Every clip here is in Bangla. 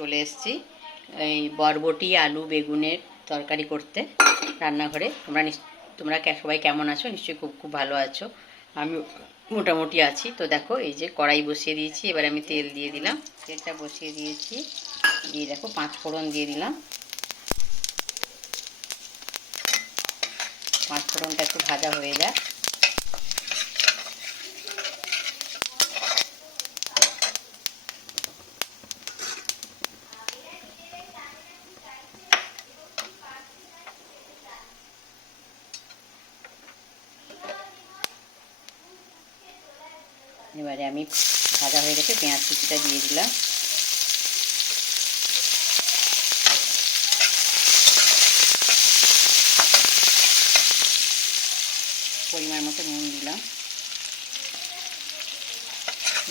চলে এসেছি এই বরবটি আলু বেগুনের তরকারি করতে রান্নাঘরে। তোমরা সবাই কেমন আছো? নিশ্চয়ই খুব খুব ভালো আছো। আমি মোটামুটি আছি। তো দেখো এই যে কড়াই বসিয়ে দিয়েছি, এবার আমি তেল দিয়ে দিলাম। তেলটা বসিয়ে দিয়েছি, দিয়ে দেখো 5 ফোড়ন দিয়ে দিলাম। 5 ফোড়নটা একটু ভাজা হয়ে যায়। এবারে আমি ভাজা হয়ে গেছে, পেঁয়াজ কুচিটা দিয়ে দিলাম। পরিমাণ মতো নুন দিলাম।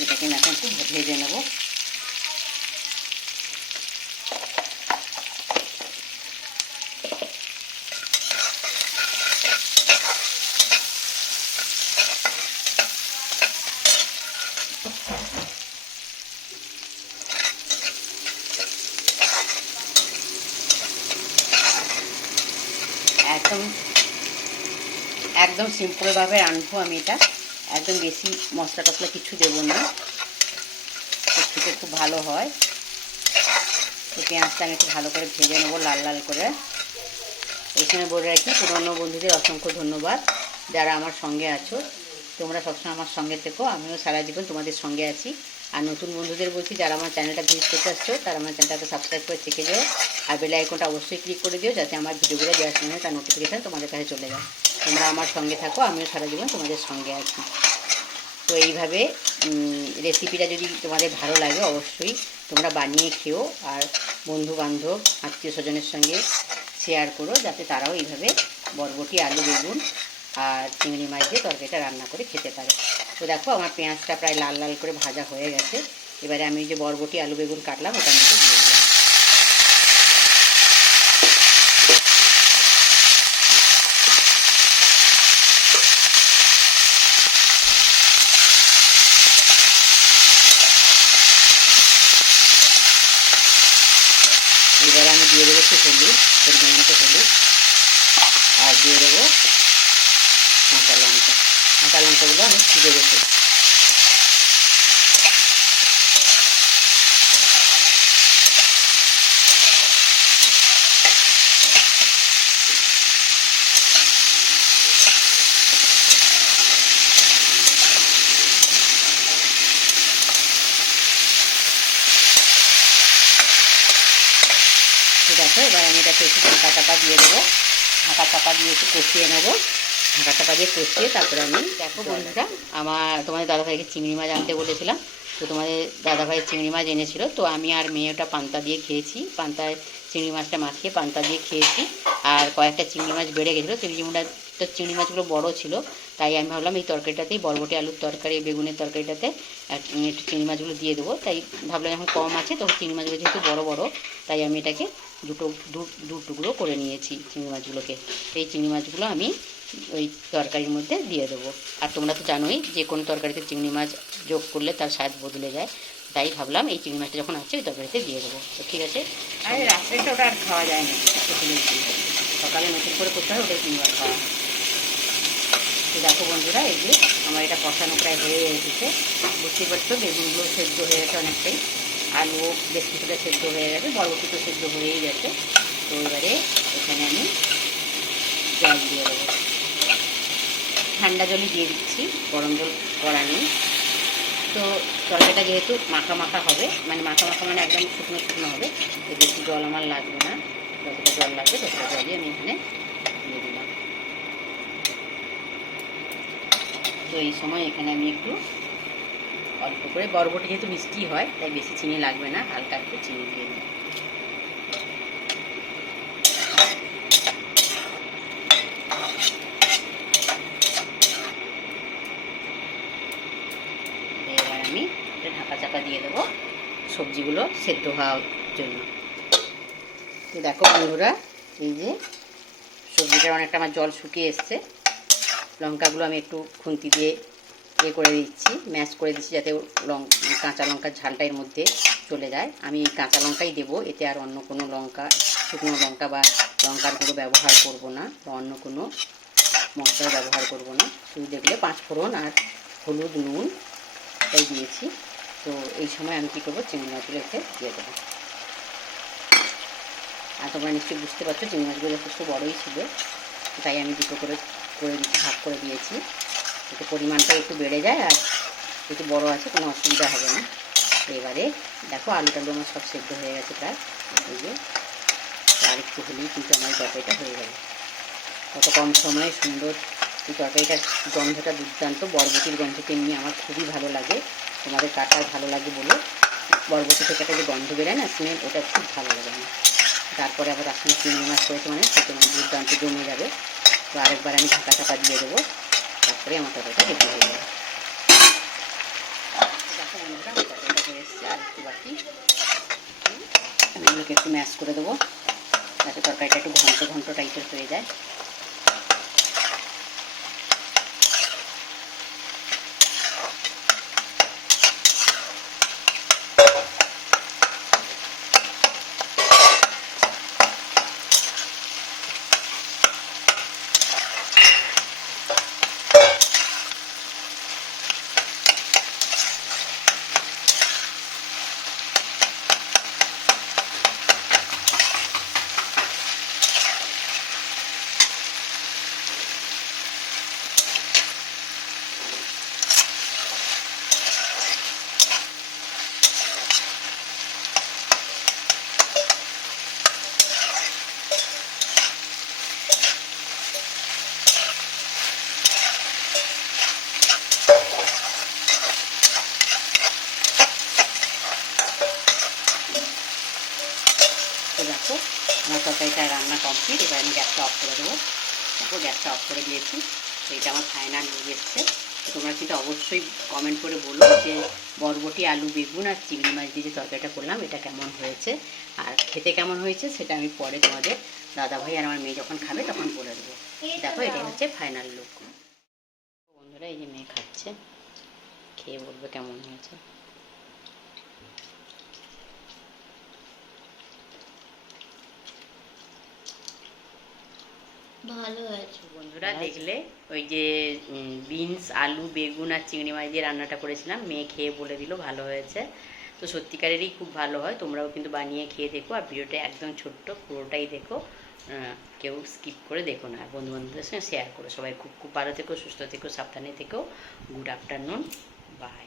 এটাকে এখন একটু ভেজে নেব। একদম সিম্পলভাবে রাঁধবো আমি এটা। একদম বেশি মশলা টশলা কিছু দেবো না, খেতে খুব ভালো হয়। তো পেঁয়াজটা আমি একটু ভালো করে ভেজে নেবো, লাল লাল করে। এখানে বলে রাখি, পুরনো বন্ধুদের অসংখ্য ধন্যবাদ। যারা আমার সঙ্গে আছো, তোমরা সবসময় আমার সঙ্গে থেকো, আমিও সারা জীবন তোমাদের সঙ্গে আছি। আর নতুন বন্ধুদের বলছি, যারা আমার চ্যানেলটা ভিজিট করতে আসছো, তারা আমার চ্যানেলটাকে সাবস্ক্রাইব করে চেকে দিও। আর বেল আইকনটা অবশ্যই ক্লিক করে দিও, যাতে আমার ভিডিওগুলো দেওয়ার সঙ্গে তার নোটিফিকেশান তোমাদের কাছে চলে যায়। তোমরা আমার সঙ্গে থাকো, আমিও সারা জীবন তোমাদের সঙ্গে আছি। তো এইভাবে রেসিপিটা যদি তোমাদের ভালো লাগে, অবশ্যই তোমরা বানিয়ে খেও। আর বন্ধু বান্ধব আত্মীয় স্বজনের সঙ্গে শেয়ার করো, যাতে তারাও এইভাবে বরবটি আলু বেগুন আর চিংড়ি মাছ দিয়ে তরকারিটা রান্না করে খেতে পারে। তো দেখো আমার পেঁয়াজটা প্রায় লাল লাল করে ভাজা হয়ে গেছে। এবারে আমি যে বরবটি আলু বেগুন কাটলাম ওটার মধ্যে দিয়ে দিলাম। এবারে আমি দিয়ে দেবো একটু হলুদ, পরিমাণ মতো হলুদ, আর দিয়ে দেবো কাঁচা লঙ্কা। কাঁচা লঙ্কাগুলো আমি ছিঁড়ে রেখেছি। দেখো এবার আমি এটাকে একটু ঢাকা চাপা দিয়ে দেবো। ঢাকা চাপা দিয়ে একটু কষিয়ে নেবো। ঢাকা চাপা দিয়ে কষিয়ে তারপরে আমি, দেখো বন্ধুরা, তোমাদের দাদাভাইকে চিংড়ি মাছ আনতে বলেছিলাম। তো তোমাদের দাদাভাই চিংড়ি মাছ এনেছিল। তো আমি আর মেয়েটা পান্তা দিয়ে খেয়েছি। পান্তায় চিংড়ি মাছটা মাখিয়ে পান্তা দিয়ে খেয়েছি। আর কয়েকটা চিংড়ি মাছ বেড়ে গেছিলো। চিংড়ি মাছগুলো বড় ছিল, তাই আমি ভাবলাম এই তরকারিটাতেই, বরবটি আলুর তরকারি বেগুনের তরকারিটাতে একটু চিংড়ি মাছগুলো দিয়ে দেবো। তাই ভাবলাম এখন কম আছে, তো চিংড়ি মাছগুলো যেহেতু বড় বড়, তাই আমি এটাকে দু টুকরো করে নিয়েছি চিংড়ি মাছগুলোকে। এই চিংড়ি মাছগুলো আমি ওই তরকারির মধ্যে দিয়ে দেবো। আর তোমরা তো জানোই যে কোনো তরকারিতে চিংড়ি মাছ যোগ করলে তার স্বাদ বদলে যায়। তাই ভাবলাম এই চিংড়ি মাছটা যখন আছে ওই তরকারিতে দিয়ে দেবো। তো ঠিক আছে। আর রাত্রেটা ওটা আর খাওয়া যায় না, সকালে নতুন করে করতে হয়, ওটাই তিনবার খাওয়া হয়। তো দেখো বন্ধুরা, এই যে আমার এটা কষানো প্রায় হয়ে এসেছে। বুঝতেই পারছো বেগুনগুলো সেদ্ধ হয়ে গেছে অনেকটাই, আলু বেশ কিছুটা সেদ্ধ হয়ে গেছে, বরবটি তো সেদ্ধ হয়েই গেছে। তো এবারে এখানে আমি জল দিয়ে দেবো। ঠান্ডা জলই দিয়ে দিচ্ছি, গরম জল করা নেই। তো তরকারিটা যেহেতু মাখা মাখা হবে, মানে মাখা মাখা মানে একদম শুকনো শুকনো হবে, তো বেশি জল আমার লাগবে না। যতটা জল লাগবে ততটা জলই আমি এখানে দিয়ে দিলাম। তো এই সময় এখানে আমি একটু অল্প করে, বরবটি যেহেতু মিষ্টি হয় তাই বেশি চিনি লাগবে না, হালকা একটু চিনি দিয়ে দিই। এবার আমি এটা ঢাকা চাপা দিয়ে দেবো সবজিগুলো সেদ্ধ হওয়ার জন্য। তো দেখো বন্ধুরা, এই যে সবজিটার অনেকটা আমার জল শুকিয়ে এসছে। লঙ্কাগুলো আমি একটু খুন্তি দিয়ে করে দিচ্ছি, ম্যাশ করে দিচ্ছি, যাতে কাঁচা লঙ্কার ঝালটা এর মধ্যে চলে যায়। আমি কাঁচা লঙ্কাই দেবো, এতে আর অন্য কোনো লঙ্কা, শুকনো লঙ্কা বা লঙ্কার গুঁড়ো ব্যবহার করব না, বা অন্য কোনো মশলা ব্যবহার করব না। শুধু দেখলে 5 ফোড়ন আর হলুদ, নুন তাই দিয়েছি। তো এই সময় আমি কী করবো, চিংড়ি মাছগুলো এতে দিয়ে দেবো। আর তোমরা নিশ্চয়ই বুঝতে পারছো চিংড়ি মাছগুলো যথেষ্ট বড়োই ছিল, তাই আমি দুটো করে দিচ্ছি, ভাগ করে দিয়েছি। এতে পরিমাণটা একটু বেড়ে যায়, আর একটু বড়ো আছে, কোনো অসুবিধা হবে না। এবারে দেখো আলু টালু আমার সব সেদ্ধ হয়ে গেছে প্রায়, এই যে আর একটু হলেই কিন্তু আমার তরকারিটা হয়ে যাবে। কত কম সময়ে সুন্দর এই তরকারিটার গন্ধটা দুর্দান্ত। বরবটির গন্ধ তেমনি আমার খুবই ভালো লাগে, তোমাদের কাটার ভালো লাগে বলো। বরবটি থেকে একটা যে গন্ধ বেরোয় না, স্মেল, ওটা খুব ভালো লাগে আমার। তারপরে আবার তার সঙ্গে চিংড়ি মাছ করেছে, মানে সেটা মানে দুর্দান্ত জমে যাবে। তো আরেকবার আমি ঢাকা চাপা দিয়ে দেবো, তারপরে আমার তরকারিটা রেডি হয়ে যাবে। দেখো বন্ধুরা, আমার তরকারিটা হয়ে এসছে, আর একটু বাকি। আমি এগুলোকে একটু ম্যাশ করে দেবো, যাতে তরকারিটা একটু ঘন্ট ঘন্ট টাইপের হয়ে যায়। দেখো আমার তরকারিটা রান্না কমপ্লিট। এবার আমি গ্যাসটা অফ করে দেবো। দেখো গ্যাসটা অফ করে দিয়েছি। এইটা আমার ফাইনাল লুক এসছে। তোমরা কিন্তু অবশ্যই কমেন্ট করে বলো যে বরবটি, আলু, বেগুন আর চিংড়ি মাছ দিয়ে যে তরকারিটা করলাম এটা কেমন হয়েছে, আর খেতে কেমন হয়েছে সেটা আমি পরে তোমাদের দাদাভাই আর আমার মেয়ে যখন খাবে তখন বলে দেবো। দেখো এটাই হচ্ছে ফাইনাল লুক। বন্ধুরা, এই যে মেয়ে খাচ্ছে, খেয়ে বলবে কেমন হয়েছে। ভালো হয়েছে বন্ধুরা, দেখলে ওই যে বিনস, আলু, বেগুন আর চিংড়ি মাছ দিয়ে রান্নাটা করেছিলাম, মেয়ে খেয়ে বলে দিল ভালো হয়েছে। তো সত্যিকারেরই খুব ভালো হয়, তোমরাও কিন্তু বানিয়ে খেয়ে দেখো। আর ভিডিওটা একদম ছোট্ট, পুরোটাই দেখো, কেউ স্কিপ করে দেখো না। আর বন্ধু বান্ধবদের সঙ্গে শেয়ার করো। সবাই খুব খুব ভালো থেকো, সুস্থ থেকো, সাবধানে থেকো। Good afternoon, by.